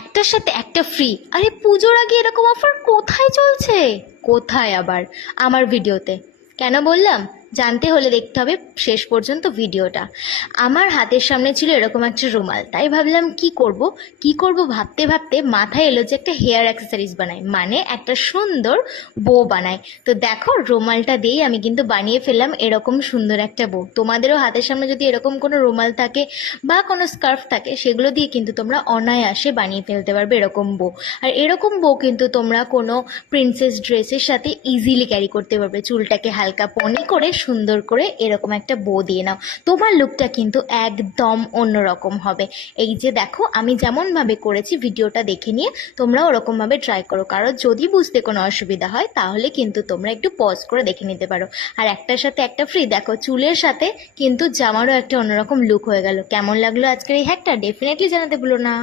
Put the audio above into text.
একটার সাথে একটা ফ্রি। আরে পুজোর আগে এরকম অফার কোথায় চলছে? কোথায় আবার? আমার ভিডিওতে। কেন বললাম? জানতে হলে দেখতে হবে শেষ পর্যন্ত ভিডিওটা। আমার হাতের সামনে ছিল এরকম একটা রুমাল, তাই ভাবলাম কি করব ভাবতে ভাবতে মাথায় এলো যে একটা হেয়ার অ্যাক্সেসরিজ বানাই, মানে একটা সুন্দর বো বানাই। তো দেখো, রুমালটা দিয়েই আমি কিন্তু বানিয়ে ফেললাম এরকম সুন্দর একটা বো। তোমাদেরও হাতের সামনে যদি এরকম কোনো রুমাল থাকে বা কোনো স্কার্ফ থাকে, সেগুলো দিয়ে কিন্তু তোমরা অনায়াসে বানিয়ে ফেলতে পারবে এরকম বো। আর এরকম বো কিন্তু তোমরা কোনো প্রিন্সেস ড্রেসের সাথে ইজিলি ক্যারি করতে পারবে। চুলটাকে হালকা পনি করে সুন্দর করে এরকম একটা বো দিয়ে নাও, তোমার লুকটা কিন্তু একদম অন্যরকম হবে। এই যে দেখো, আমি যেমনভাবে করেছি ভিডিওটা দেখে নিয়ে তোমরা ওরকমভাবে ট্রাই করো। কারণ যদি বুঝতে কোনো অসুবিধা হয় তাহলে কিন্তু তোমরা একটু পজ করে দেখে নিতে পারো। আর একটার সাথে একটা ফ্রি, দেখো চুলের সাথে কিন্তু জামারও একটা অন্যরকম লুক হয়ে গেল। কেমন লাগলো আজকের এই হ্যাকটা ডেফিনেটলি জানাতে ভুলো না।